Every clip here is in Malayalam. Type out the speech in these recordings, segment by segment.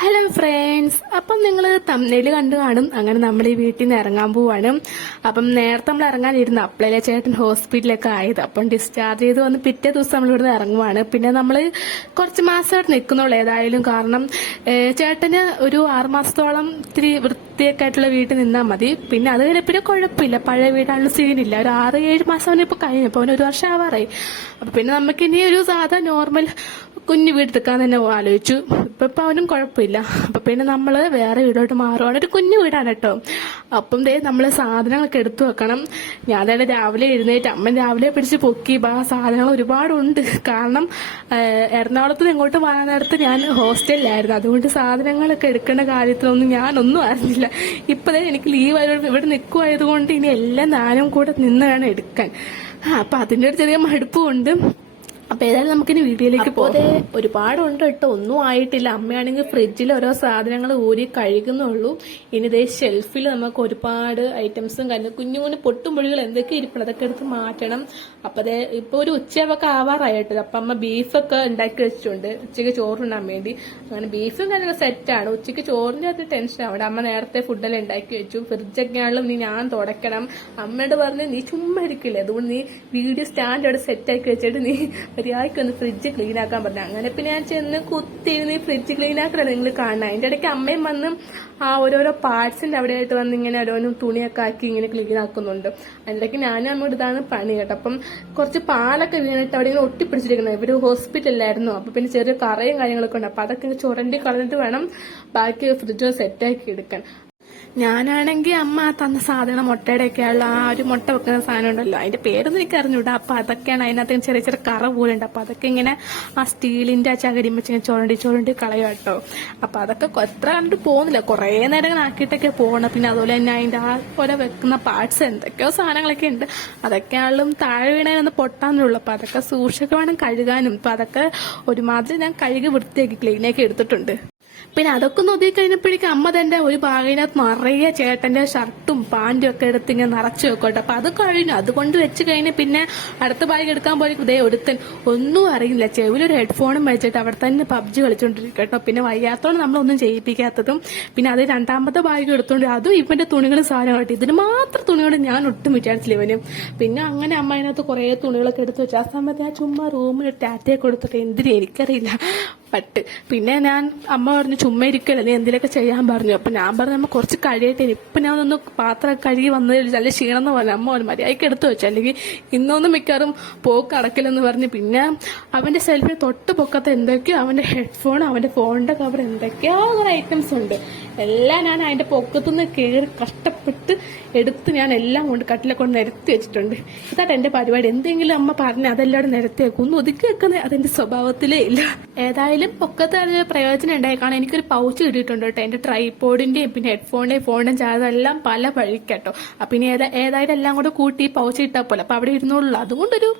ഹലോ ഫ്രണ്ട്സ് അപ്പം നിങ്ങൾ തമ്മിൽ കണ്ടു കാണും. അങ്ങനെ നമ്മൾ ഈ വീട്ടിൽ നിന്ന് ഇറങ്ങാൻ പോവാണ്. അപ്പം നേരത്തെ നമ്മൾ ഇറങ്ങാനിരുന്നു. അപ്പളയിലെ ചേട്ടൻ ഹോസ്പിറ്റലൊക്കെ ആയത്. അപ്പം ഡിസ്ചാർജ് ചെയ്ത് വന്ന് പിറ്റേ ദിവസം നമ്മൾ ഇവിടുന്ന് ഇറങ്ങുവാണ്. പിന്നെ നമ്മൾ കുറച്ച് മാസമായിട്ട് നിൽക്കുന്നുള്ളൂ ഏതായാലും. കാരണം ചേട്ടന് ഒരു ആറുമാസത്തോളം ഇത്തിരി വൃത്തിയൊക്കെ ആയിട്ടുള്ള വീട്ടിൽ നിന്നാൽ മതി. പിന്നെ അത് കഴിഞ്ഞ പിന്നെ കുഴപ്പമില്ല. പഴയ വീടാണല്ലോ സീനില്ല ഒരു ആറ് ഏഴ് മാസം അവനിപ്പോൾ കഴിഞ്ഞു. അപ്പോൾ അവന് ഒരു വർഷം ആവാറായി. അപ്പം പിന്നെ നമുക്ക് ഇനി ഒരു സാധാ നോർമൽ കുഞ്ഞു വീടെടുക്കാൻ തന്നെ ആലോചിച്ചു. ഇപ്പൊ ഇപ്പൊ അവനും കുഴപ്പമില്ല. അപ്പൊ പിന്നെ നമ്മൾ വേറെ വീടോട്ട് മാറുവാണ്. ഒരു കുഞ്ഞു വീടാണ് കേട്ടോ. അപ്പം ദേ നമ്മൾ സാധനങ്ങളൊക്കെ എടുത്തു വെക്കണം. ഞാൻ തന്നെ രാവിലെ എഴുന്നേറ്റ് അമ്മ രാവിലെ പിടിച്ച് പൊക്കി. ആ സാധനങ്ങൾ ഒരുപാടുണ്ട്. കാരണം എറണാകുളത്ത് നിന്ന് ഇങ്ങോട്ട് വരാൻ നേരത്ത് ഞാൻ ഹോസ്റ്റലിലായിരുന്നു. അതുകൊണ്ട് സാധനങ്ങളൊക്കെ എടുക്കേണ്ട കാര്യത്തിലൊന്നും ഞാനൊന്നും അറിഞ്ഞില്ല. ഇപ്പൊ ദേ എനിക്ക് ലീവ് ഇവിടെ നിൽക്കുമായതുകൊണ്ട് ഇനി എല്ലാം ഞാനും കൂടെ നിന്ന് വേണം എടുക്കാൻ അപ്പൊ അതിന്റെ ഒരു ചെറിയ മടുപ്പുണ്ട് അപ്പൊ ഏതായാലും നമുക്കിനി വീഡിയോയിലേക്ക് പോകാം. ഒരുപാടുണ്ട് കേട്ടോ. ഒന്നും ആയിട്ടില്ല. അമ്മയാണെങ്കിൽ ഫ്രിഡ്ജിൽ ഓരോ സാധനങ്ങൾ ഊരി കഴുകുന്നുള്ളൂ. ഇനി ഇതേ ഷെൽഫിൽ നമുക്ക് ഒരുപാട് ഐറ്റംസും കണ്ടു കുഞ്ഞു കുഞ്ഞു പൊട്ടുമൊഴികൾ എന്തൊക്കെ ഇരിപ്പുണ്ട് അതൊക്കെ എടുത്ത് മാറ്റണം. അപ്പൊ അതെ ഇപ്പൊ ഒരു ഉച്ചയൊക്കെ ആവാറായിട്ട്. അപ്പൊ അമ്മ ബീഫൊക്കെ ഉണ്ടാക്കി വെച്ചിട്ടുണ്ട്. ഉച്ചയ്ക്ക് ചോറുണ്ടാൻ വേണ്ടി. അങ്ങനെ ബീഫും കാര്യങ്ങളൊക്കെ സെറ്റാണ് ഉച്ചയ്ക്ക് ചോറിന്റെ അത് ടെൻഷൻ അവിടെ അമ്മ നേരത്തെ ഫുഡെല്ലാം ഉണ്ടാക്കി വെച്ചു. ഫ്രിഡ്ജൊക്കെ ആണെങ്കിലും നീ ഞാൻ തുടക്കണം അമ്മയോട് പറഞ്ഞ് നീ ചുമ്മാ ഇരിക്കില്ലേ? അതുകൊണ്ട് നീ വീഡിയോ സ്റ്റാൻഡ് അവിടെ സെറ്റാക്കി വെച്ചിട്ട് നീ മര്യാദയ്ക്ക് ഒന്ന് ഫ്രിഡ്ജ് ക്ലീൻ ആക്കാൻ പറഞ്ഞു. അങ്ങനെ പിന്നെ ഞാൻ ചെന്ന് കുത്തിയിരുന്ന് ഫ്രിഡ്ജ് ക്ലീൻ ആക്കലാണ് നിങ്ങൾ കാണാം അതിന്റെ ഇടയ്ക്ക് അമ്മയും വന്ന് ആ ഓരോരോ പാർട്സിന്റെ അവിടെ ആയിട്ട് വന്ന് ഇങ്ങനെ ഓരോന്നും തുണിയൊക്കെ ആക്കി ഇങ്ങനെ ക്ലീൻ ആക്കുന്നുണ്ട്. അതിനിടയ്ക്ക് ഞാനും അമ്മ ഇതാണ് പണി കേട്ടോ അപ്പം കുറച്ച് പാലൊക്കെ വീണിട്ട് അവിടെ ഇങ്ങനെ ഒട്ടിപ്പിടിച്ചിരിക്കുന്നത്. ഇവർ ഹോസ്പിറ്റലിലായിരുന്നു അപ്പൊ പിന്നെ ചെറിയ കറയും കാര്യങ്ങളൊക്കെ ഉണ്ട്. അപ്പൊ അതൊക്കെ ചുരണ്ടി കളഞ്ഞിട്ട് വേണം ബാക്കി ഫ്രിഡ്ജ് സെറ്റാക്കി എടുക്കാൻ. ഞാനാണെങ്കിൽ അമ്മ തന്ന സാധനം മുട്ടയുടെ ഒക്കെ ഉള്ള ആ ഒരു മുട്ട വെക്കുന്ന സാധനം ഉണ്ടല്ലോ അതിന്റെ പേരൊന്നും എനിക്ക് അറിഞ്ഞൂടാ. അപ്പൊ അതൊക്കെയാണ് അതിനകത്ത് ചെറിയ ചെറിയ കറ പോലുണ്ട് അപ്പൊ അതൊക്കെ ഇങ്ങനെ ആ സ്റ്റീലിന്റെ ആ ചകരി വെച്ച് ചുരണ്ടി ചുരണ്ടി കളയും കേട്ടോ. അപ്പൊ അതൊക്കെ എത്ര കണ്ടിട്ട് പോകുന്നില്ല. കുറേ നേരം ആക്കിയിട്ടൊക്കെ പോകണം പിന്നെ അതുപോലെ തന്നെ അതിന്റെ ആ പോലെ വെക്കുന്ന പാർട്സ് എന്തൊക്കെയോ സാധനങ്ങളൊക്കെ ഉണ്ട്. അതൊക്കെ ആളും താഴെ വീണാലൊന്ന് പൊട്ടാന്നുള്ളൂ അപ്പൊ അതൊക്കെ സൂക്ഷിക്കുവാണെങ്കിൽ വേണം കഴുകാനും. ഇപ്പൊ അതൊക്കെ ഒരുമാതിരി ഞാൻ കഴുകി വൃത്തിയാക്കി ക്ലീനാക്കി എടുത്തിട്ടുണ്ട്. പിന്നെ അതൊക്കെ ഒതുക്കി കഴിഞ്ഞപ്പോഴേക്കും അമ്മ തന്റെ ഒരു ബാഗിനകത്ത് നിറയെ ചേട്ടന്റെ ഷർട്ടും പാന്റും ഒക്കെ എടുത്ത് ഇങ്ങനെ നിറച്ചു വെക്കോട്ടെ അപ്പൊ അത് കഴിഞ്ഞു. അത് കൊണ്ട് വെച്ച് കഴിഞ്ഞ് പിന്നെ അടുത്ത ബാഗ് എടുക്കാൻ പോയി ഇതേ ഒരുത്തൻ ഒന്നും അറിയില്ല. ചെവിലൊരു ഹെഡ്ഫോണും വെച്ചിട്ട് അവിടെ തന്നെ പബ്ജി കളിച്ചോണ്ടിരിക്കട്ടോ കേട്ടോ പിന്നെ വയ്യാത്തോണ്ട് നമ്മളൊന്നും ചെയ്യിപ്പിക്കാത്തതും. പിന്നെ അത് രണ്ടാമത്തെ ബാഗ് എടുത്തോണ്ട് അതും ഇവന്റെ തുണികളും സാധനമായിട്ട് ഇതിന് മാത്രം തുണികൾ ഞാൻ ഒട്ടും വിചാരിച്ചില്ല ഇവന്. പിന്നെ അങ്ങനെ അമ്മ അതിനകത്ത് കുറെ തുണികളൊക്കെ എടുത്ത് വെച്ചു. ആ സമയത്ത് ഞാൻ ചുമ്മാ റൂമിൽ ടാറ്റയെ കൊടുത്തിട്ട് എന്തിനും എനിക്കറിയില്ല. പട്ട്. പിന്നെ ഞാൻ അമ്മ പറഞ്ഞു ചുമ്മാ ഇരിക്കല്ലേ നീ എന്തിനൊക്കെ ചെയ്യാൻ പറഞ്ഞു? അപ്പൊ ഞാൻ പറഞ്ഞു അമ്മ കുറച്ച് കഴിയട്ടെ ഇപ്പൊ ഞാൻ ഒന്ന് പാത്രം കഴുകി വന്നതിൽ നല്ല ക്ഷീണം എന്ന് പറഞ്ഞു. അമ്മ ഒരു മര്യാദയ്ക്ക് എടുത്തു വെച്ചു അല്ലെങ്കിൽ ഇന്നൊന്നും മിക്കവാറും പോക്ക് അടക്കില്ലെന്ന് പറഞ്ഞ്. പിന്നെ അവന്റെ സെൽഫിൽ തൊട്ട് പൊക്കത്ത് എന്തൊക്കെയോ അവന്റെ ഹെഡ്ഫോൺ അവന്റെ ഫോണിന്റെ കവർ എന്തൊക്കെയോ അങ്ങനെ ഐറ്റംസ് ഉണ്ട്. എല്ലാം ഞാൻ അതിന്റെ പൊക്കത്തുനിന്ന് കയറി കഷ്ടപ്പെട്ട് എടുത്ത് ഞാൻ എല്ലാം കൊണ്ട് കട്ടിലെ കൊണ്ട് നിരത്തി വെച്ചിട്ടുണ്ട്. ഇതാട്ട് എന്റെ പരിപാടി. എന്തെങ്കിലും അമ്മ പറഞ്ഞ് അതെല്ലാം നിരത്തി വെക്കും. ഒന്ന് ഒതുക്കി വെക്കുന്നത് അതെന്റെ സ്വഭാവത്തിലേ ഇല്ല. ഏതായാലും പൊക്കത്ത് അതിന് പ്രയോജനം ഉണ്ടായി. കാരണം എനിക്കൊരു പൗച്ച് കിട്ടിയിട്ടുണ്ട് കേട്ടോ. എന്റെ ട്രൈപോഡിന്റെയും പിന്നെ ഹെഡ്ഫോണിന്റെയും ഫോണിന്റെയും ചാർജ് എല്ലാം പല വഴിക്കട്ടോ അപ്പൊ ഇനി ഏതാ ഏതായാലും എല്ലാം കൂടെ കൂട്ടി പൗച്ച് ഇട്ടാ പോലെ അപ്പൊ അവിടെ ഇരുന്നുള്ളൂ അതുകൊണ്ടൊരു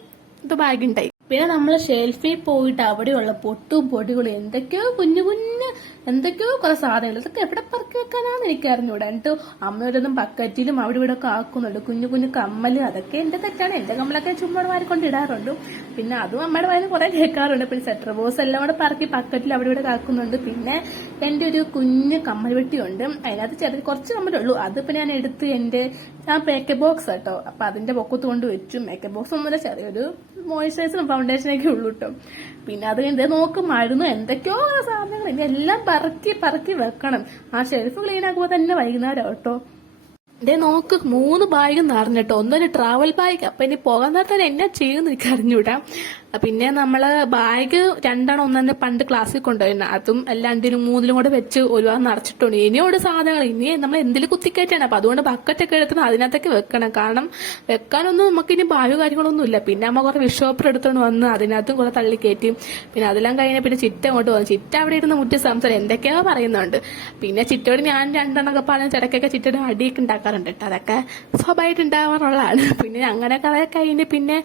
ഇത് ബാഗ് ഉണ്ടായി പിന്നെ നമ്മൾ ഷെൽഫിൽ പോയിട്ട് അവിടെയുള്ള പൊട്ടും പൊടികളും എന്തൊക്കെയോ കുഞ്ഞു കുഞ്ഞു എന്തൊക്കെയോ കുറെ സാധനങ്ങൾ. ഇതൊക്കെ എവിടെ പറക്കി വെക്കാനാണ് എനിക്ക് അറിഞ്ഞൂടാ എന്നിട്ട് അമ്മയോടൊന്നും ബക്കറ്റിലും അവിടെ ഇവിടെ ഒക്കെ ആക്കുന്നുണ്ട്. കുഞ്ഞു കുഞ്ഞു കമ്മൽ അതൊക്കെ എന്റെ തെറ്റാണ്. എന്റെ കമ്മലൊക്കെ ചുമ്മാ വാരിക്കൊണ്ട് ഇടാറുണ്ട്. പിന്നെ അതും അമ്മയുടെ വായിൽ കുറെ കേൾക്കാറുണ്ട്. പിന്നെ സെറ്റർ ബോസ് എല്ലാം കൂടെ പറക്കി ബക്കറ്റിൽ അവിടെ ഇവിടെ ആക്കുന്നുണ്ട്. പിന്നെ എന്റെ ഒരു കുഞ്ഞു കമ്മൽ വെട്ടിയുണ്ട് അതിനകത്ത് ചെറിയ കുറച്ച് കമ്മലുള്ളൂ. അതിപ്പോ ഞാൻ എടുത്ത് എന്റെ ആ മേക്കപ്പ് ബോക്സ് കേട്ടോ. അപ്പൊ അതിന്റെ പൊക്കത്ത് കൊണ്ട് വെച്ചു. മേക്കപ്പ് ബോക്സ് ഒന്നുമില്ല ചെറിയൊരു മോയ്സ്ചറൈസറും ഫൗണ്ടേഷനൊക്കെ ഉള്ളൂ കേട്ടോ. പിന്നെ അത് എന്തേ നോക്കും മരുന്ന് എന്തൊക്കെയോ സാധനങ്ങൾ. എല്ലാം പറക്കി പറക്കി വെക്കണം. ആ ഷെൽഫ് ക്ലീൻ ആക്കുമ്പോൾ തന്നെ വൈകുന്നേരം കേട്ടോ ദേ നോക്ക് മൂന്ന് ബാഗ് നിറഞ്ഞിട്ടോ ഒന്നൊരു ട്രാവൽ ബാഗ് അപ്പൊ ഇനി പോകാൻ നേരത്തെ എന്നാ ചെയ്യുന്ന എനിക്ക് അറിഞ്ഞൂടാ. പിന്നെ നമ്മൾ ബാഗ് രണ്ടെണ്ണം ഒന്നെ പണ്ട് ക്ലാസ്സിൽ കൊണ്ടുവരുന്ന അതും രണ്ടിലും മൂന്നിലും കൂടെ വെച്ച് ഒരുപാട് നിറച്ചിട്ടുണ്ട്. ഇനിയോട് സാധനങ്ങൾ. ഇനി നമ്മൾ എന്തിലും കുത്തിക്കയറ്റാണ് അപ്പൊ അതുകൊണ്ട് ബക്കറ്റൊക്കെ എടുത്ത് അതിനകത്തൊക്കെ വെക്കണം. കാരണം വെക്കാനൊന്നും നമുക്ക് ഇനി ബാഗ് കാര്യങ്ങളൊന്നും ഇല്ല. പിന്നെ അമ്മ കുറെ വിഷോപ്പർ എടുത്തോണ്ട് വന്ന് അതിനകത്തും കുറെ തള്ളി കയറ്റി. പിന്നെ അതെല്ലാം കഴിഞ്ഞ പിന്നെ ചിറ്റ അങ്ങോട്ട് വന്നു. ചിറ്റ അവിടെ ഇരുന്ന് മുറ്റി സംസാരം എന്തൊക്കെയോ പറയുന്നുണ്ട്. പിന്നെ ചിറ്റയോട് ഞാൻ രണ്ടെണ്ണൊക്കെ പറഞ്ഞ ചിടക്കൊക്കെ ചിറ്റയുടെ അടിയൊക്കെ ഉണ്ടാക്കാറുണ്ട് കേട്ടോ. അതൊക്കെ സ്വാഭാവികമായിട്ട് ഉണ്ടാവാറുള്ളതാണ്. പിന്നെ അങ്ങനെ കഥ കഴിഞ്ഞ് പിന്നെ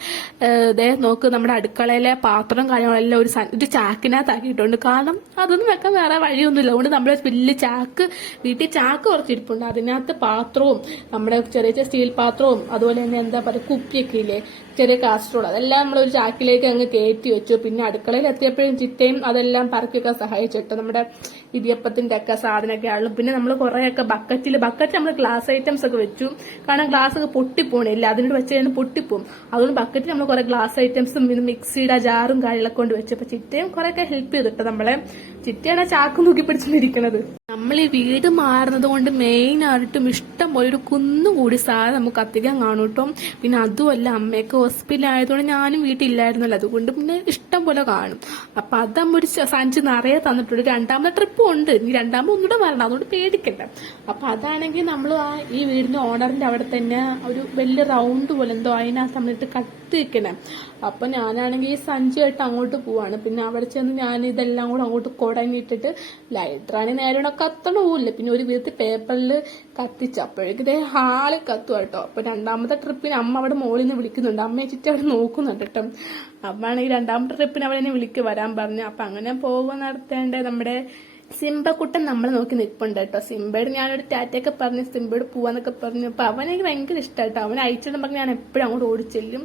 നോക്ക് നമ്മുടെ അടുക്കളയിലെ പാത്രം കാര്യങ്ങളെല്ലാം ഒരു ഒരു ചാക്കിനകത്താക്കിയിട്ടുണ്ട്. കാരണം അതൊന്നും വെക്കാൻ വേറെ വഴിയൊന്നുമില്ല. അതുകൊണ്ട് നമ്മുടെ വലിയ ചാക്ക് വീട്ടിൽ ചാക്ക് കുറച്ചിരിപ്പുണ്ട്. അതിനകത്ത് പാത്രവും നമ്മുടെ ചെറിയ ചെറിയ സ്റ്റീൽ പാത്രവും അതുപോലെ തന്നെ എന്താ പറയുക കുപ്പിയൊക്കെ ഇല്ലേ? ചെറിയ കാസറോൾ അതെല്ലാം നമ്മൾ ഒരു ചാക്കിലേക്ക് അങ്ങ് കയറ്റി വെച്ചു. പിന്നെ അടുക്കളയിൽ എത്തിയപ്പോഴും ചിറ്റയും അതെല്ലാം പറക്കിയൊക്കെ സഹായിച്ചിട്ട് നമ്മുടെ ഇടിയപ്പത്തിന്റെ ഒക്കെ സാധനമൊക്കെ ആളും പിന്നെ നമ്മൾ കുറേയൊക്കെ ബക്കറ്റിൽ ബക്കറ്റ് നമ്മൾ ഗ്ലാസ് ഐറ്റംസ് ഒക്കെ വെച്ചു. കാരണം ഗ്ലാസ് ഒക്കെ പൊട്ടിപ്പോണില്ല. അതിനോട് വെച്ച് കഴിഞ്ഞാൽ പൊട്ടിപ്പോവും. അതുകൊണ്ട് ബക്കറ്റിൽ നമ്മൾ കുറെ ഗ്ലാസ് ഐറ്റംസും പിന്നെ മിക്സിയുടെ ജാറും കാര്യങ്ങളൊക്കെ കൊണ്ട് വെച്ചു അപ്പൊ ചിറ്റയും കുറെയൊക്കെ ഹെൽപ്പ് ചെയ്തിട്ട് നമ്മളെ ചിറ്റയാണ് ചാക്ക് നോക്കി പിടിച്ചിരിക്കുന്നത് നമ്മൾ ഈ വീട് മാറുന്നത് കൊണ്ട് മെയിൻ ആയിട്ടും ഇഷ്ടം പോലെ ഒരു കുന്നുകൂടി സാധനം നമുക്ക് അധികം കാണും കേട്ടോ. പിന്നെ അതുമല്ല അമ്മയൊക്കെ ഹോസ്പിറ്റലിൽ ആയതുകൊണ്ട് ഞാനും വീട്ടിലില്ലായിരുന്നല്ലോ. അതുകൊണ്ട് പിന്നെ ഇഷ്ടം പോലെ കാണും. അപ്പൊ അതമ്മ ഒരു സഞ്ചി നിറയെ തന്നിട്ടുണ്ട്. രണ്ടാമത്തെ ട്രിപ്പ് ഉണ്ട്. ഇനി രണ്ടാമത് ഒന്നുകൂടെ വരണം. അതുകൊണ്ട് പേടിക്കണ്ട. അപ്പൊ അതാണെങ്കിൽ നമ്മൾ ആ ഈ വീടിന്റെ ഓണറിന്റെ അവിടെ തന്നെ ഒരു വലിയ റൗണ്ട് പോലെ എന്തോ അതിനകത്ത് നമ്മളിട്ട് കത്തി വെക്കണേ അപ്പൊ ഞാനാണെങ്കിൽ സഞ്ചിയായിട്ട് അങ്ങോട്ട് പോവാണ്. പിന്നെ അവിടെ ചെന്ന് ഞാൻ ഇതെല്ലാം കൂടെ അങ്ങോട്ട് കുടങ്ങിയിട്ടിട്ട് ലൈറ്ററാണെങ്കിൽ നേരെ പോവില്ല. പിന്നെ ഒരു വിധത്തിൽ പേപ്പറിൽ കത്തിച്ച്. അപ്പോഴേക്കും ഇതേ ഹാളി കത്തുക കേട്ടോ. അപ്പൊ രണ്ടാമത്തെ ട്രിപ്പിന് അമ്മ അവിടെ മോളിൽ നിന്ന് വിളിക്കുന്നുണ്ട്. അമ്മയെ ചുറ്റി അവിടെ നോക്കുന്നുണ്ട് കേട്ടോ. അമ്മാണെങ്കിൽ രണ്ടാമത്തെ ട്രിപ്പിന് അവരെന്നെ വിളിക്ക് വരാൻ പറഞ്ഞു. അപ്പൊ അങ്ങനെ പോകുക നടത്തേണ്ടേ നമ്മുടെ സിംബക്കുട്ടൻ നമ്മളെ നോക്കി നിൽപ്പുണ്ട് കേട്ടോ. സിംബയോട് ഞാനൊരു ടാറ്റയൊക്കെ പറഞ്ഞ് സിംബയോട് പോവാന്നൊക്കെ പറഞ്ഞു അപ്പൊ അവനെനിക്ക് ഭയങ്കര ഇഷ്ടമായിട്ടോ അവനെ അയച്ചിടും പറഞ്ഞ് ഞാൻ എപ്പോഴും അങ്ങോട്ട് ഓടിച്ചെല്ലും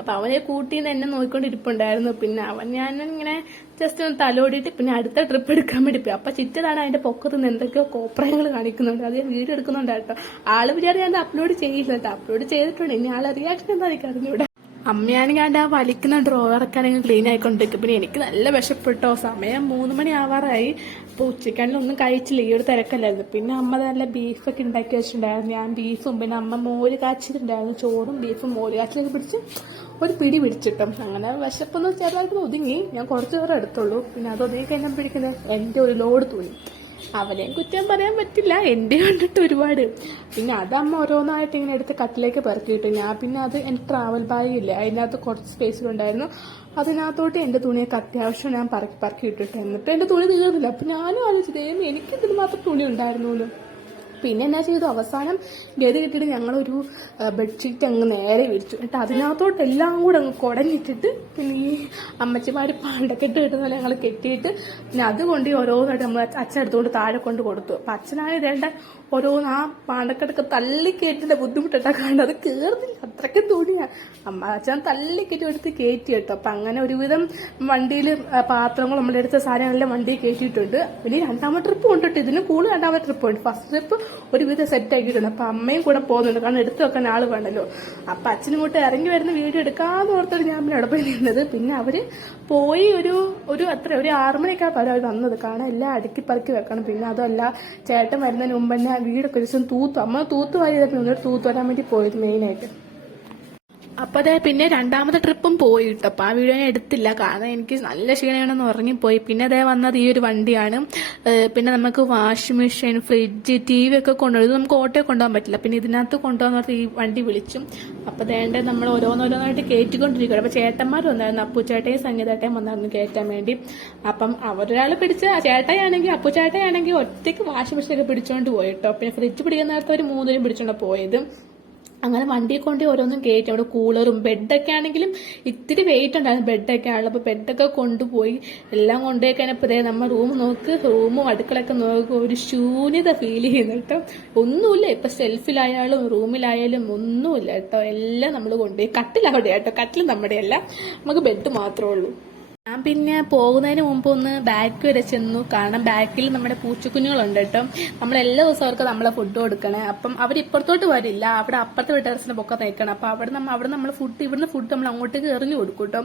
അപ്പൊ അവനെ കൂട്ടി കൂട്ടിന്ന് എന്നെ നോക്കിക്കൊണ്ടിരിപ്പുണ്ടായിരുന്നു. പിന്നെ അവൻ ഞാൻ ഇങ്ങനെ ജസ്റ്റ് ഒന്ന് തലോടിയിട്ട് പിന്നെ അടുത്ത ട്രിപ്പ് എടുക്കാൻ വേണ്ടി പോയി. അപ്പൊ ചിറ്റതാണ് അതിന്റെ പൊക്കത്ത് നിന്ന് എന്തൊക്കെയോ കോപ്രയങ്ങൾ കാണിക്കുന്നുണ്ട്. അത് വീഡിയോ എടുക്കുന്നുണ്ട് കേട്ടോ. ആൾ വിചാരിച്ച് ഞാൻ അപ്ലോഡ് ചെയ്യില്ല കേട്ടോ. അപ്ലോഡ് ചെയ്തിട്ടുണ്ട്. ഇനി ആളെ റിയാക്ഷൻ എന്താ എനിക്ക് അമ്മയാണ് അമ്മയാണെങ്കിൽ ആ വലിക്കുന്ന ഡ്രോവറൊക്കെ ആണെങ്കിൽ ക്ലീൻ ആയിക്കൊണ്ടിരിക്കും. പിന്നെ എനിക്ക് നല്ല വിശപ്പെട്ടോ. സമയം മൂന്ന് മണി ആവാറായി. അപ്പൊ ഉച്ചക്കാണെങ്കിൽ ഒന്നും കഴിച്ചില്ല. ഈ ഒരു തിരക്കല്ലായിരുന്നു. പിന്നെ അമ്മ നല്ല ബീഫൊക്കെ ഉണ്ടാക്കി വെച്ചിട്ടുണ്ടായിരുന്നു. ഞാൻ ബീഫും പിന്നെ അമ്മ മോര് കാച്ചിട്ടുണ്ടായിരുന്നു. ചോറും ബീഫും മോര് കാച്ചിലൊക്കെ പിടിച്ച് ഒരു പിടി പിടിച്ചിട്ടും. അങ്ങനെ വിശപ്പൊന്ന് ചെറുതായിട്ട് ഒതുങ്ങി. ഞാൻ കുറച്ച് നേരം എടുത്തുള്ളൂ. പിന്നെ അത് ഒതുങ്ങി കഴിഞ്ഞാൽ പിടിക്കുന്നത് എന്റെ ഒരു ലോഡ് തുണി അവനെയും കുറ്റം പറയാൻ പറ്റില്ല. എന്റെ കണ്ടിട്ട് ഒരുപാട്. പിന്നെ അതമ്മ ഓരോന്നായിട്ട് ഇങ്ങനെ എടുത്ത് കട്ടിലേക്ക് പെറുക്കിയിട്ട് ഞാൻ പിന്നെ അത് എന്റെ ട്രാവൽ ബാഗ് ഇല്ല അതിനകത്ത് കുറച്ച് സ്പേസിലുണ്ടായിരുന്നു അതിനകത്തോട്ട് എന്റെ തുണിയൊക്കെ അത്യാവശ്യം ഞാൻ പറക്കി പറക്കി ഇട്ടിട്ട് എന്നിട്ട് എന്റെ തുണി തീർന്നില്ല. അപ്പൊ ഞാനും ആലോചിച്ചു ദൈവം എനിക്ക് ഇതിന് മാത്രം തുണി ഉണ്ടായിരുന്നുള്ളൂ. പിന്നെ എന്നാ ചെയ്തു? അവസാനം ഗതി കിട്ടിയിട്ട് ഞങ്ങളൊരു ബെഡ്ഷീറ്റ് അങ്ങ് നേരെ വിരിച്ചു. എന്നിട്ട് അതിനകത്തോട്ട് എല്ലാം കൂടെ അങ്ങ് കുടഞ്ഞിട്ടിട്ട് പിന്നെ ഈ അമ്മച്ചിമാര് പാണ്ടക്കെട്ട് കിട്ടുന്ന പോലെ ഞങ്ങൾ കെട്ടിയിട്ട് പിന്നെ അതുകൊണ്ട് ഈ ഓരോന്നായിട്ട് നമ്മൾ അച്ഛൻ എടുത്തുകൊണ്ട് താഴെ കൊണ്ട് കൊടുത്തു. അപ്പൊ അച്ഛനാണ് ഇതേണ്ട ഓരോന്ന് ആ പാണ്ടക്കെട്ടൊക്കെ തള്ളിക്കേറ്റിന്റെ കാണുന്നത് അത് കയറുന്നില്ല അത്രയ്ക്ക് തോന്നിയാ അമ്മ അച്ഛൻ തള്ളിക്കേറ്റി എടുത്ത് കയറ്റി കേട്ടോ. അപ്പൊ അങ്ങനെ ഒരുവിധം വണ്ടിയിൽ പാത്രങ്ങൾ നമ്മളെടുത്ത സാധനങ്ങളെല്ലാം വണ്ടിയിൽ കയറ്റിയിട്ടുണ്ട് പിന്നെ രണ്ടാമത് ട്രിപ്പ് കൊണ്ടിട്ട് ഇതിന് കൂടുതൽ രണ്ടാമത്തെ ട്രിപ്പ് ഉണ്ട്. ഫസ്റ്റ് ട്രിപ്പ് ഒരുവിധം സെറ്റ് ആക്കിയിട്ടുണ്ട്. അപ്പൊ അമ്മയും കൂടെ പോകുന്നുണ്ട്. കാരണം എടുത്തു വെക്കാൻ ആൾ വേണമല്ലോ അപ്പൊ അച്ഛനും കൂട്ട് ഇറങ്ങി വരുന്ന വീഡിയോ എടുക്കാന്ന് ഓർത്തൊരു ഞാൻ പിന്നെ അവിടെ പോയി നിന്നത്. പിന്നെ അവർ പോയി ഒരു ഒരു അത്ര ഒരു ആറുമണിയൊക്കെ അവർ വന്നത്. കാരണം എല്ലാം അടുക്കി പറക്കി വെക്കണം. പിന്നെ അതല്ല ചേട്ടൻ വരുന്നതിന് മുമ്പ് തന്നെ വീടൊക്കെ ഒരു ദിവസം തൂത്തു. അമ്മ തൂത്തു വാരി തൂത്തു വരാൻ വേണ്ടി പോയത് മെയിനായിട്ട് അപ്പൊ അതെ പിന്നെ രണ്ടാമത്തെ ട്രിപ്പും പോയി കേട്ടോ അപ്പൊ ആ വീഡിയോ ഞാൻ എടുത്തില്ല. കാരണം എനിക്ക് നല്ല ക്ഷീണമാണെന്ന് ഉറങ്ങിപ്പോയി. പിന്നെ അതേ വന്നത് ഈ ഒരു വണ്ടിയാണ്. പിന്നെ നമുക്ക് washing machine fridge T V ഒക്കെ കൊണ്ടുപോയി നമുക്ക് ഓട്ടോ കൊണ്ടുപോകാൻ പറ്റില്ല. പിന്നെ ഇതിനകത്ത് കൊണ്ടുപോകാൻ ഈ വണ്ടി വിളിച്ചു. അപ്പൊ അതേണ്ട നമ്മൾ ഓരോന്നോരോന്നായിട്ട് കയറ്റിക്കൊണ്ടിരിക്കുകയാണ് അപ്പൊ ചേട്ടന്മാർ വന്നായിരുന്നു. അപ്പുചേട്ടയും സംഗീതേട്ടയും വന്നായിരുന്നു കയറ്റാൻ വേണ്ടി. അപ്പം അവരൊരാൾ പിടിച്ച ചേട്ടയാണെങ്കിൽ അപ്പുചേട്ടയാണെങ്കിൽ ഒറ്റയ്ക്ക് വാഷിംഗ് മെഷീൻ ഒക്കെ പിടിച്ചോണ്ട് പോയിട്ടോ പിന്നെ ഫ്രിഡ്ജ് പിടിക്കുന്ന നേരത്തെ ഒരു മൂന്നിനും പിടിച്ചോണ്ട് പോയത്. അങ്ങനെ വണ്ടിയിൽ കൊണ്ട് ഓരോന്നും കയറ്റി അവിടെ കൂളറും ബെഡൊക്കെ ആണെങ്കിലും ഇത്തിരി വെയിറ്റ് ഉണ്ടായിരുന്നു ബെഡൊക്കെ ആണല്ലോ അപ്പൊ ബെഡൊക്കെ കൊണ്ടുപോയി. എല്ലാം കൊണ്ടുപോയി കഴിഞ്ഞപ്പോൾ നമ്മൾ റൂം നോക്ക്. റൂമും അടുക്കളൊക്കെ നോക്ക്. ഒരു ശൂന്യത ഫീൽ ചെയ്യുന്നു കേട്ടോ. ഒന്നുമില്ല. ഇപ്പൊ സെൽഫിലായാലും റൂമിലായാലും ഒന്നുമില്ല കേട്ടോ. എല്ലാം നമ്മൾ കൊണ്ടുപോയി. കട്ടിലവിടെ കേട്ടോ. കട്ടിൽ നമ്മുടെ അല്ല നമുക്ക് ബെഡ് മാത്രമേ ഉള്ളൂ. ഞാൻ പിന്നെ പോകുന്നതിന് മുമ്പ് ഒന്ന് ബാക്ക് വരെ ചെന്നു. കാരണം ബാക്കിൽ നമ്മുടെ പൂച്ചക്കുഞ്ഞുങ്ങളുണ്ട് കേട്ടോ. നമ്മൾ എല്ലാ ദിവസവും അവർക്ക് നമ്മളെ ഫുഡ് കൊടുക്കണേ. അപ്പം അവർ ഇപ്പുറത്തോട്ട് വരില്ല. അവിടെ അപ്പുറത്തെ വീട്ടുകാരസിന്റെ പൊക്കം നിൽക്കണം. അപ്പൊ അവിടെ നമ്മൾ അവിടെ നമ്മൾ ഫുഡ് ഇവിടുന്ന് ഫുഡ് നമ്മൾ അങ്ങോട്ടേക്ക് എറിഞ്ഞു കൊടുക്കും കേട്ടോ.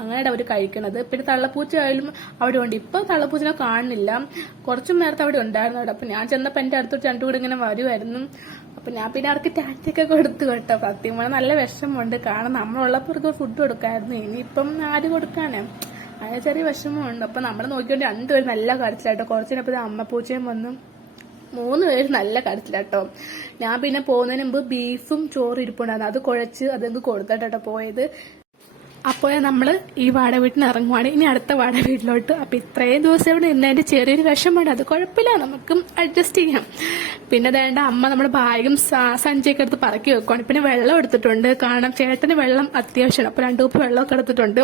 അങ്ങനെയാണ് അവർ കഴിക്കണത്. പിന്നെ തള്ളപ്പൂച്ച ആയാലും അവിടെ ഉണ്ട്. ഇപ്പൊ തള്ളപ്പൂച്ചനെ കാണുന്നില്ല. കുറച്ചും നേരത്തെ അവിടെ ഉണ്ടായിരുന്നു അവിടെ അപ്പൊ ഞാൻ ചെന്നപ്പോ എന്റെ അടുത്തോട്ട് രണ്ടു കൂടെ ഇങ്ങനെ വരുമായിരുന്നു അപ്പൊ ഞാൻ പിന്നെ അവർക്ക് ടാറ്റൊക്കെ കൊടുത്തു കേട്ടോ. സത്യം പറഞ്ഞാൽ നല്ല വിഷമമുണ്ട്. കാരണം നമ്മളുള്ളപ്പോൾ ഫുഡ് കൊടുക്കായിരുന്നു. ഇനിയിപ്പം ആര് കൊടുക്കാനാ? അങ്ങനെ ചെറിയ വിഷമമുണ്ട്. അപ്പൊ നമ്മൾ നോക്കിക്കൊണ്ട് രണ്ടുപേരും നല്ല കരച്ചിലാട്ടോ. കുറച്ചിനപ്പോ അമ്മ പൂച്ചയും വന്നു. മൂന്ന് പേര് നല്ല കരച്ചിലാട്ടോ. ഞാൻ പിന്നെ പോകുന്നതിന് മുമ്പ് ബീഫും ചോറും ഇരിപ്പുണ്ടായിരുന്നു. അത് കുഴച്ച് അതെനിക്ക് കൊടുത്തിട്ടോ പോയത്. അപ്പോൾ നമ്മൾ ഈ വാടക വീട്ടിൽ നിന്ന് ഇറങ്ങുവാണ്. ഇനി അടുത്ത വാടക വീട്ടിലോട്ട്. അപ്പൊ ഇത്രയും ദിവസം ഇവിടെ നിന്നതിന്റെ ചെറിയൊരു വിഷമമുണ്ട്. അത് കുഴപ്പമില്ല. നമുക്കും അഡ്ജസ്റ്റ് ചെയ്യാം. പിന്നെ വേണ്ട അമ്മ നമ്മുടെ സ- സഞ്ചിയൊക്കെ എടുത്ത് പറക്കി വെക്കുവാണ്. പിന്നെ വെള്ളം എടുത്തിട്ടുണ്ട്. കാരണം ചേട്ടന് വെള്ളം അത്യാവശ്യമാണ്. അപ്പൊ രണ്ടു കുപ്പി വെള്ളമൊക്കെ എടുത്തിട്ടുണ്ട്.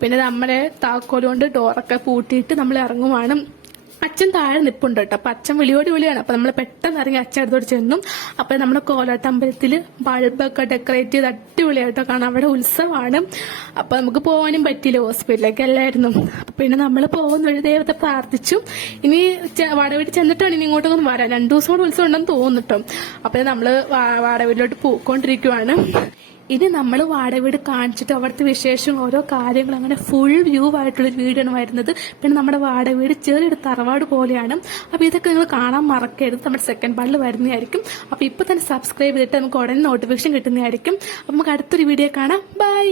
പിന്നെ നമ്മളെ താക്കോലുകൊണ്ട് ഡോറൊക്കെ പൂട്ടിയിട്ട് നമ്മൾ ഇറങ്ങുവാണ്. അച്ഛൻ താഴെ നിപ്പുണ്ട് കേട്ടോ. അപ്പൊ അച്ഛൻ വിളിയോട് വിളിയാണ്. അപ്പൊ നമ്മൾ പെട്ടെന്ന് ഇറങ്ങി അച്ഛൻ അടുത്തോട് ചെന്നും. അപ്പൊ നമ്മുടെ കോലാട്ടമ്പലത്തിൽ ബൾബൊക്കെ ഡെക്കറേറ്റ് ചെയ്ത് അടിപൊളിയായിട്ടോ കാരണം അവിടെ ഉത്സവമാണ് അപ്പൊ നമുക്ക് പോകാനും പറ്റിയില്ല ഹോസ്പിറ്റലിലേക്ക് അല്ലായിരുന്നു. പിന്നെ നമ്മൾ പോകുന്ന ഒരു ദൈവത്തെ പ്രാർത്ഥിച്ചു. ഇനി വാടക ചെന്നിട്ടാണ് ഇനി ഇങ്ങോട്ടൊന്നും വരാൻ. രണ്ടു ദിവസം കൂടെ ഉത്സവം ഉണ്ടെന്ന് തോന്നിട്ടോ അപ്പൊ നമ്മൾ വാടവീട്ടിലോട്ട് പോയിക്കൊണ്ടിരിക്കുവാണ്. ഇനി നമ്മൾ വാടക വീട് കാണിച്ചിട്ട് അവിടുത്തെ വിശേഷം ഓരോ കാര്യങ്ങൾ അങ്ങനെ ഫുൾ വ്യൂ ആയിട്ടുള്ള ഒരു വീടാണ് വരുന്നത്. പിന്നെ നമ്മുടെ വാടക വീട് ചെറിയൊരു തറവാട് പോലെയാണ്. അപ്പോൾ ഇതൊക്കെ നിങ്ങൾ കാണാൻ മറക്കരുത്. നമ്മുടെ സെക്കൻഡ് പാർട്ടിൽ വരുന്നതായിരിക്കും. അപ്പോൾ ഇപ്പൊ തന്നെ സബ്സ്ക്രൈബ് ചെയ്തിട്ട് നമുക്ക് ഉടനെ നോട്ടിഫിക്കേഷൻ കിട്ടുന്നതായിരിക്കും. അപ്പോൾ നമുക്ക് അടുത്തൊരു വീഡിയോ കാണാം. ബൈ